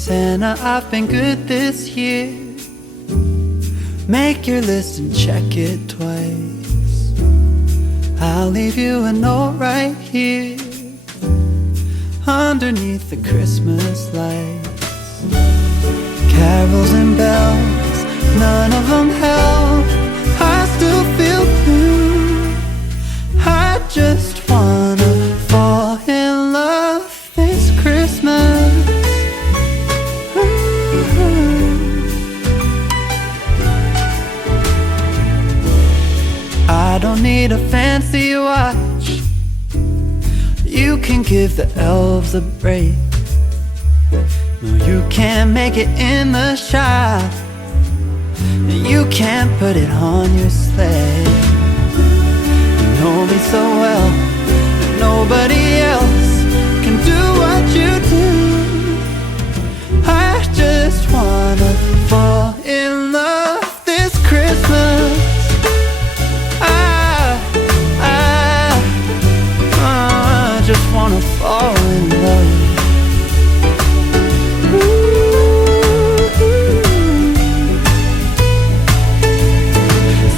Santa, I've been good this year. Make your list and check it twice. I'll leave you a note right here underneath the Christmas lights. Carols and bells, none of them help. I still feel blue. I just wanna fall in love this Christmas. I don't need a fancy watch. You can give the elves a break. No, you can't make it in the shop, and you can't put it on your sleigh. You know me so well that nobody else can do what you do. I just wanna fall in love this Christmas. I just wanna fall in love.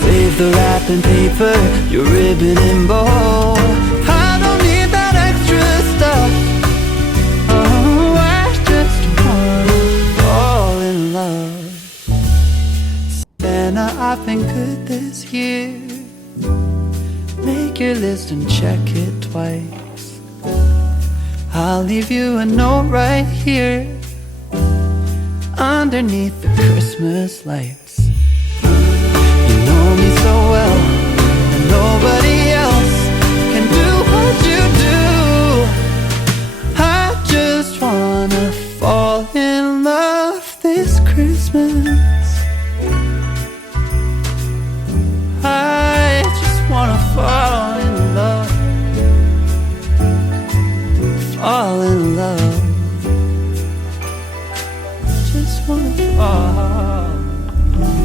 Save the wrapping paper, your ribbon and bow. I don't need that extra stuff. Oh, I just wanna fall in love. Santa, I've been good this year. Make your list and check it twice. I'll leave you a note right here underneath the Christmas lights. You know me so well and nobody else can do what you do. I just wanna fall in love this Christmas. I just wanna fall in love. Fall in love. Just wanna fall in love.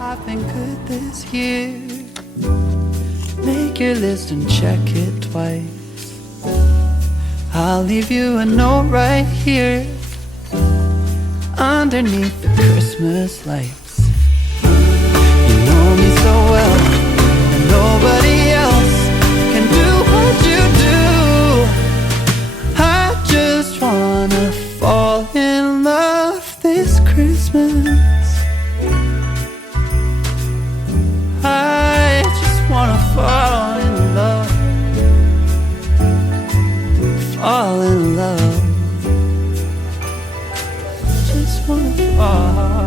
I've been good this year. Make your list and check it twice. I'll leave you a note right here underneath the Christmas lights. You know me so well and nobody else can do what you do. are.